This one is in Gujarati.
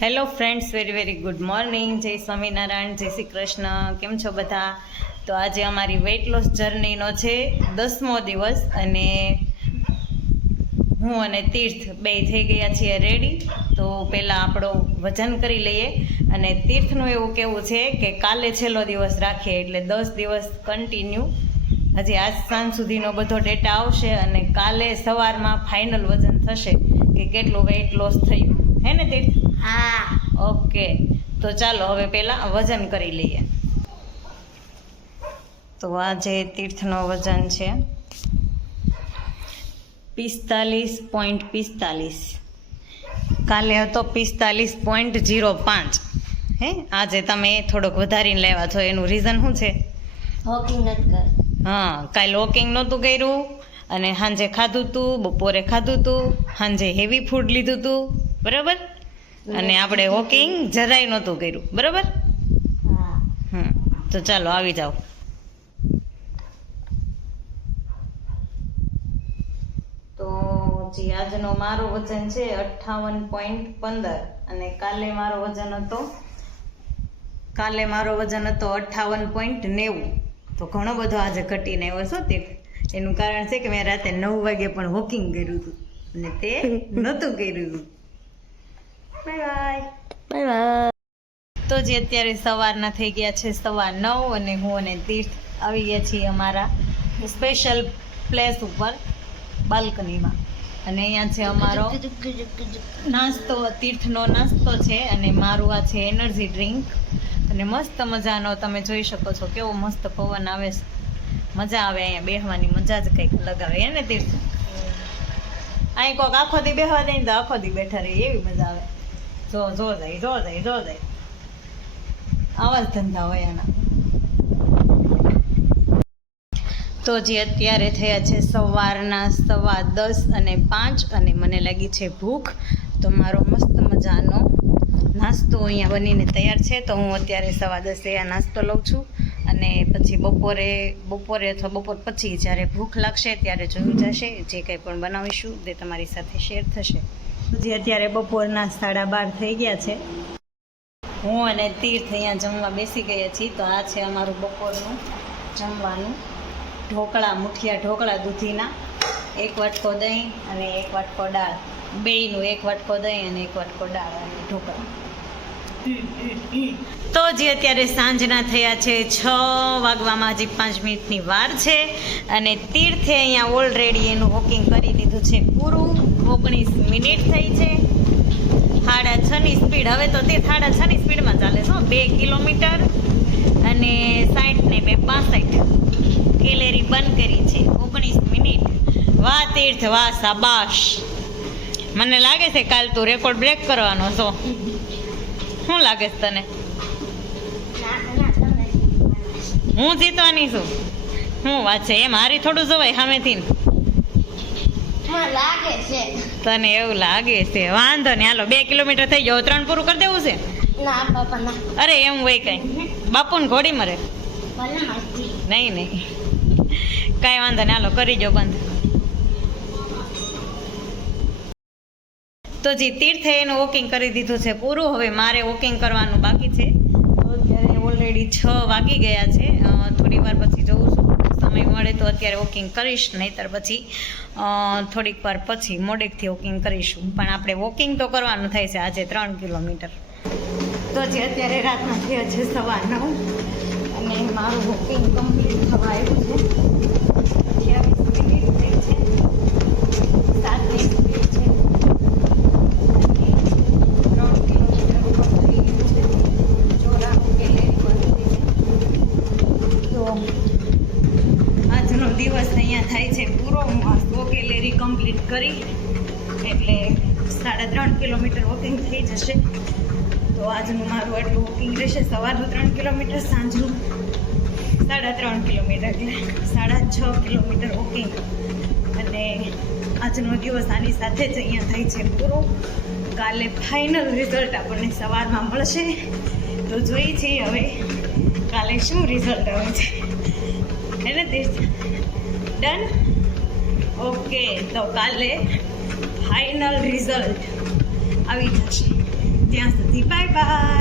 Hello friends, very good morning. જય સ્વામિનારાયણ, જય શ્રી કૃષ્ણ. કેમ છો બધા? તો આજે અમારી વેઇટ લોસ જર્નીનો છે 10મો દિવસ અને હું અને તીર્થ બે થઈ ગયા છીએ રેડી. તો પહેલાં આપણો વજન કરી લઈએ. અને તીર્થનું એવું કહેવું છે કે કાલે છેલ્લો દિવસ રાખીએ, એટલે 10 દિવસ કન્ટિન્યુ. હજી આજ સાંજ સુધીનો બધો ડેટા આવશે અને કાલે સવારમાં ફાઇનલ વજન થશે કે કેટલું વેઇટ લોસ થયું. હે ને તીર્થ? હા. ઓકે, તો ચાલો હવે પહેલાં વજન કરી લઈએ. તો આ જે તીર્થનો વજન છે 45.45. કાલે હતો 45.05. હે, આજે તમે થોડોક વધારીને લેવા છો. એનું રીઝન શું છે? વોકિંગ નથી કર. હા, કાલે વોકિંગ નહોતું કર્યું અને સાંજે ખાધું હતું, બપોરે ખાધું હતું, સાંજે હેવી ફૂડ લીધું હતું, બરાબર? અને આપણે વોકિંગ જરાય નહોતું કર્યું, બરાબર? હા. તો ચાલો આવી જાઓ. તો જે આજનો મારો વજન છે 58.15 અને કાલે મારો વજન હતો 58.90. તો ઘણો બધો આજે ઘટીને આવ્યો છો તે. એનું કારણ છે કે મેં રાતે 9 વાગે પણ વોકિંગ કર્યું હતું અને તે નહોતું કર્યું. Bye bye. તો જે અત્યારે સવારના થઈ ગયા છે 9:15 અને હું અને તીર્થ આવી ગયા છીએ અમારા સ્પેશિયલ પ્લેસ ઉપર, બાલ્કનીમાં. અને અહીંયા છે અમારો નાસ્તો, તીર્થનો નાસ્તો છે અને મારું આ છે એનર્જી ડ્રિંક. અને મસ્ત મજાનો તમે જોઈ શકો છો કેવો મસ્ત પવન આવે છે. મજા આવે અહીંયા બેસવાની, મજા જ કંઈક અલગ આવે. એને તીર્થ અહીં કોઈક આખો દી બેસવા દે ને તો આખો દી બેઠા રહી, એવી મજા આવે. જો જાય આવા જ ધંધા હોય એના. તો જે અત્યારે થયા છે સવારના 10:15 અને મને લાગી છે ભૂખ. તો મારો મસ્ત મજાનો નાસ્તો અહીંયા બનીને તૈયાર છે. તો હું અત્યારે 10:15 આ નાસ્તો લઉં છું અને પછી બપોરે અથવા બપોર પછી જ્યારે ભૂખ લાગશે ત્યારે જોયું જશે. જે કંઈ પણ બનાવીશું તે તમારી સાથે શેર થશે. જે અત્યારે બપોરના 12:30 થઈ ગયા છે. હું અને તીર્થ અહીંયા જમવા બેસી ગયા છીએ. તો આ છે અમારું બપોરનું જમવાનું. મુઠિયા ઢોકળા દૂધીના, 1 વાટકો દહીં અને 1 વાટકો દાળ. બેયનું 1 વાટકો દહીં અને 1 વાટકો દાળ અને ઢોકળા. તો જે અત્યારે સાંજના થયા છે 6 વાગવામાં હજી 5 મિનિટની વાર છે. અને તીર્થે અહીંયા ઓલરેડી એનું વોકિંગ કરી દીધું છે પૂરું. 19 મિનિટ થઈ છે. 6:30 સ્પીડ. હવે તો તે 6:30 સ્પીડમાં ચાલે છે. 2 કિલોમીટર અને 60 ને 2 65 કેલેરી બંધ કરી છે. 19 મિનિટ. વાહ તીર્થ, વાહ, શાબાશ. મને લાગે છે કાલ તું રેકોર્ડ બ્રેક કરવાનો છો. શું લાગે છે તને? હું જીતવાની છું? શું વાત છે? એમ હારી થોડું જવાય સામેથી. લાગે છે. તને એવું લાગે છે? વાંધો નહીં, હાલો 2 કિલોમીટર થઈ જાવ. 3 પૂરું કરી દેવું છે? ના બાપા ના. અરે એમ હોય કઈ? બાપુને ઘોડી મરે? નહીં કાંઈ વાંધો નહીં, હાલો કરી જો બંધ. તો જી તીર્થે એનું વોકિંગ કરી દીધું છે પૂરું. હવે મારે વોકિંગ કરવાનું બાકી છે. તો અત્યારે ઓલરેડી 6 વાગી ગયા છે. થોડી વાર પછી જોઉં છું, સમય મળે તો અત્યારે વોકિંગ કરીશ, નહીંતર પછી થોડીક વાર પછી મોડેકથી વોકિંગ કરીશું. પણ આપણે વોકિંગ તો કરવાનું થાય છે આજે 3 કિલોમીટર. તો જે અત્યારે રાતના થયા છે 9:15 અને મારું વોકિંગ કમ્પ્લીટ થવા આવ્યું છે. 28 મિનિટ થઈ છે. 7 મિનિટ છે. આજનો દિવસ અહીંયા થાય છે પૂરો. હું આ 100 કેલેરી કમ્પ્લીટ કરી એટલે 3.5 કિલોમીટર વોકિંગ થઈ જશે. તો આજનું મારું આટલું વોકિંગ રહેશે. સવારનું 3 કિલોમીટર, સાંજનું 3.5 કિલોમીટર, એટલે 6.5 કિલોમીટર વોકિંગ. અને આજનો દિવસ આની સાથે જ અહીંયા થાય છે પૂરો. કાલે ફાઇનલ રિઝલ્ટ આપણને સવારમાં મળશે. તો જોઈએ છીએ હવે કાલે શું રિઝલ્ટ આવે છે. એને તીર્થ ડન? ઓકે, તો કાલે ફાઇનલ રિઝલ્ટ આવી જશે. ત્યાં સુધી બાય બાય.